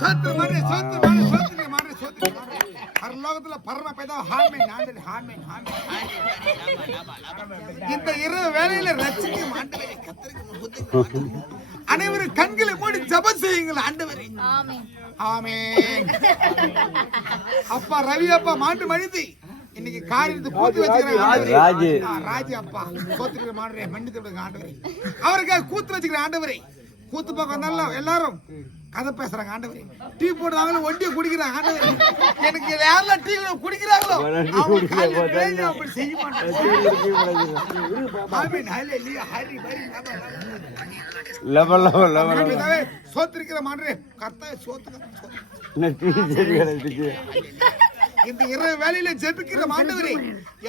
சோத்து மாறே சோத்து மாறே சோத்து மாறே சோத்து மாறே பரலோகத்துல பரம பேதா ஆமென் ஆண்டவரே ஆமென் ஆமென் இந்த இரவு வேளையில ரட்சிக்க ஆண்டவரே கர்த்தருக்கு அனைவரும் கண்களை மூடி ஜெபம் செய்யுங்கள் ஆண்டவரே ஆமென் ஆமென் அப்பா ரவி அப்பா மாண்டு மழுதி இன்னைக்கு காரியத்தை கூத்து வச்சுக்கிறேன் ராஜி அப்பா கூத்துக்கிற மாடுறே மன்னித்து விடுங்க ஆண்டவரே அவருக்காக கூத்து வச்சுக்கிற ஆண்டவரே கூத்து பார்க்க வந்தாலும் எல்லாரும் கதை பேசுறாங்க ஆண்டவரே டீ போடுறாங்களோ ஒண்டியை குடிக்கிறாங்க ஆண்டவரே எனக்கு யாரெல்லாம் டீ குடிக்கிறாங்களோ அப்படி செய்ய மாட்டேன் சோத்திருக்கிற மாடுறே கர்த்தா சோத்து இந்த இரவு வேலையில ஜெபிக்கிற ஆண்டவரே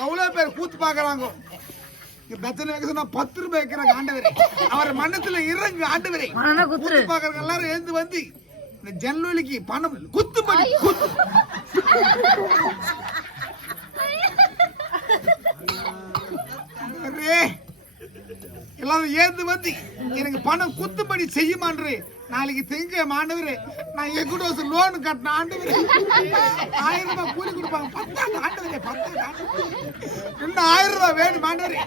எவ்வளவு பேர் கூத்து பாக்குறாங்க தச்சனை வைக்க சொன்னா 10 ரூபாய் வைக்கிறாங்க ஆண்டவரே அவர் மன்னத்துல இறங்கு ஆண்டவரே கூத்து பாக்குறவங்க எல்லாரும் எழுந்து வந்து இந்த ஜன்னலிக்கு பணம் குத்தும்படி குத்து எல்லாரும் ஏந்து வந்து எனக்கு பணம் குத்தும்படி செய்யுமான்று நாளைக்கு திங்க ஆண்டவரே நான் என் கூட லோன் கட்டின ஆண்டவரே 1000 ரூபாய் கூலி கொடுப்பாங்க 10 ஆண்டவரே 10 இன்னும் 1000 ரூபாய் வேணும் ஆண்டவரே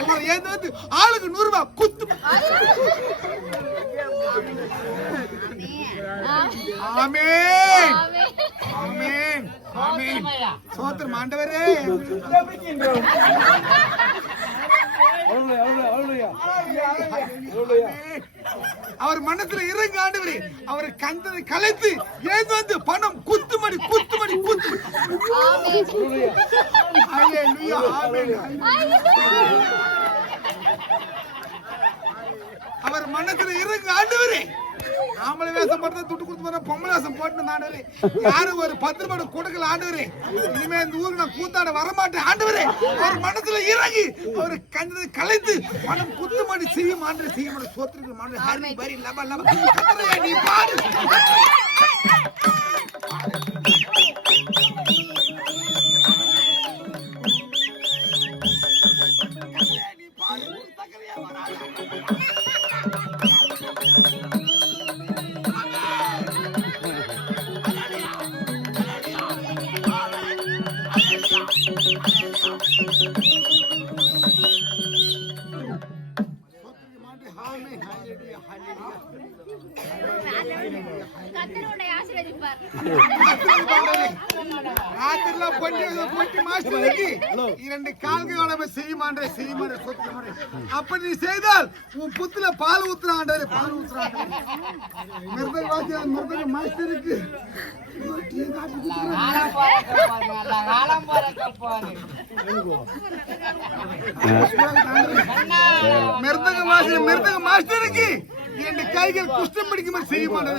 எல்லாரும் ஏந்து வந்து ஆளுக்கு 100 ரூபாய் குத்து ஆமென் ஆமென் ஆமென் சோத்திரம் ஆண்டவரே அவர் மனத்துல இறங்க ஆண்டவரே அவரை கண்டதை கலைத்து ஏந்து வந்து பணம் குத்துமடி குத்துமடி குத்து அவர் மனத்துல இறங்க ஆண்டவரே ஆம்பளை வேஷம் போட்டு துட்டு கொடுத்து பொம்பளை வேஷம் போட்டு ஆண்டவரே யாரும் ஒரு 10 ரூபாய் கொடுக்கல ஆண்டவரே இனிமே இந்த ஊருக்கு நான் கூத்தாட வரமாட்டேன் ஆண்டவரே அவர் மனசுல இறங்கி அவர் கண்டதை கலைத்து பணம் குத்து மாடி செய்யும் ஆண்டவரே செய்ய மாட்டேன் சோத்திரிக்கிற மாண்டே ஹரி பரி லப லப நீ பாடு அப்படி நீ செய்தால் உன் புத்துல பால் ஊத்துறாண்டே பால் ஊத்துறாண்டே மிருதக மாஸ்டருக்கு மிருதக மாஸ்டருக்கு 2 கைகள் குஷ்டம் பிடிக்கும் மாதிரி செய்ய மாட்டேன்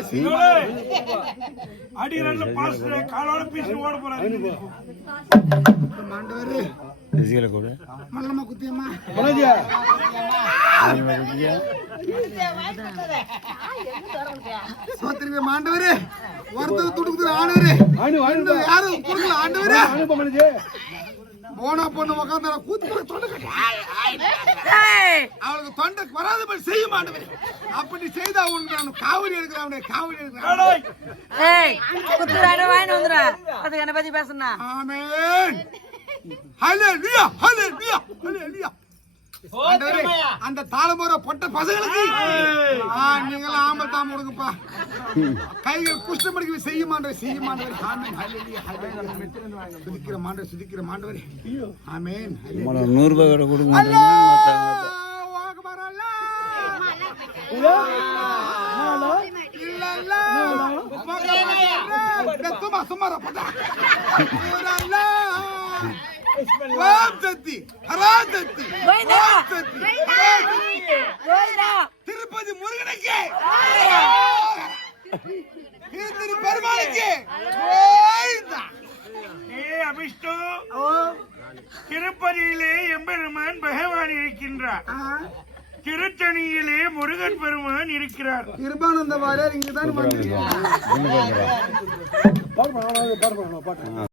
அடிரல்ல பாஸ்டர் காலோட பீஸ் ஓட போறாரு மாண்டவரே இசிகல கூட மல்லமா குத்தியம்மா போலாஜியா சோத்திரிவே மாண்டவரே ஒருத்தர் துடுக்குற ஆண்டவரே யாரும் கொடுக்கல ஆண்டவரே அனுபவமனஜே போனா பொண்ணு உட்கார்ந்தா கூத்து தொண்டை அவளுக்கு தொண்டை வராதபடி செய்ய மாட்டேன் அப்படி செய்தா உனக்கு நான் காவடி எடுக்கிறேன் காவடி எடுக்கிறேன் அது என்ன பத்தி பேசுனா ஆமென் ஹalleluya ஹalleluya ஹalleluya ஆண்டவரே அந்த தாளம்போற பொட்ட பசங்களுக்கு நீங்க ஆம்பல் தாம் கொடுங்கப்பா கைகள் குஷ்டம் படிக்க செய்ய மாட்டேன் ஆமென் ஹalleluya ஹalleluya சுதிக்கிற மாண்டவரே ஆமென் 100 ரூபாய் கூட கொடுங்க அக்பர் அல்லாஹ் சுமாரா பதா திருப்பதி முருகனுக்கு பெருமாளுக்கு அபிஷ்டு திருப்பதியிலே எம்பெருமான் பகவான் இருக்கின்றார் திருத்தணியிலே முருகன் பெருமான் இருக்கிறார் கிருபானந்த வாரியர் இங்கதான்